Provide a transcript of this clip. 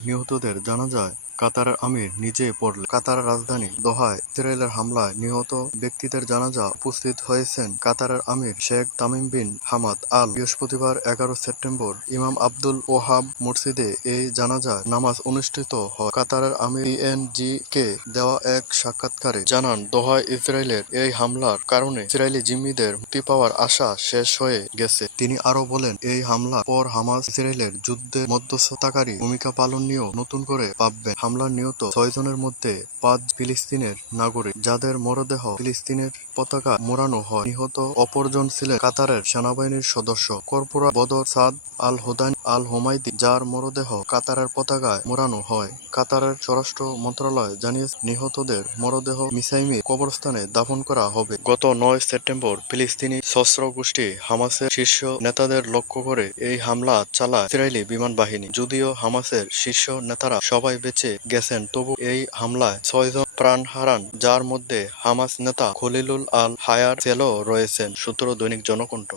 নিহতদের জানাজায় কাতারের আমির নিজে পড়লেন। কাতারের রাজধানী দোহায় ইসরায়েলের হামলায় নিহত ব্যক্তিদের জানাজা উপস্থিত হয়েছেন কাতারের আমির Sheikh Tamim bin Hamad Al. বৃহস্পতিবার এগারো সেপ্টেম্বর ইমাম আব্দুল ওহাব মসজিদে এই জানাজায় নামাজ অনুষ্ঠিত হয়। কাতারের আমির পিএনজি কে দেওয়া এক সাক্ষাৎকারে জানান, দোহায় ইসরায়েলের এই হামলার কারণে ইসরায়েলি জিম্মিদের মুক্তি পাওয়ার আশা শেষ হয়ে গেছে। তিনি আরও বলেন, এই হামলার পর হামাস ইসরায়েলের যুদ্ধে মধ্যস্থতাকারী ভূমিকা পালন নিয়েও নতুন করে ভাববেন। হামলার নিহত ছয়জনের মধ্যে পাঁচ ফিলিস্তিনের নাগরিক, যাদের মরদেহ ফিলিস্তিনের পতাকা মোড়ানো হয়। নিহত অপরজন ছিলেন কাতারের সেনাবাহিনীর সদস্য। কর্পোরাল বদর সাদ আল হোদান আল হোমাইদি যার মরদেহ কাতারের পতাকায় মোড়ানো হয়। কাতারের স্বরাষ্ট্র মন্ত্রণালয় জানিয়েছে, নিহতদের মরদেহ মিসাইমি কবরস্থানে দাফন করা হবে। গত নয় সেপ্টেম্বর ফিলিস্তিনি সশস্ত্র গোষ্ঠী হামাসের শীর্ষ নেতাদের লক্ষ্য করে এই হামলা চালায় ইসরায়েলি বিমান বাহিনী। যদিও হামাসের শীর্ষ নেতারা সবাই বেঁচে গেছেন। তবু এই হামলায় ছয়জন প্রাণ হারান, যার মধ্যে হামাস নেতা খলিলুল আল হায়ার সেলও রয়েছেন। সূত্র দৈনিক জনকণ্ঠ।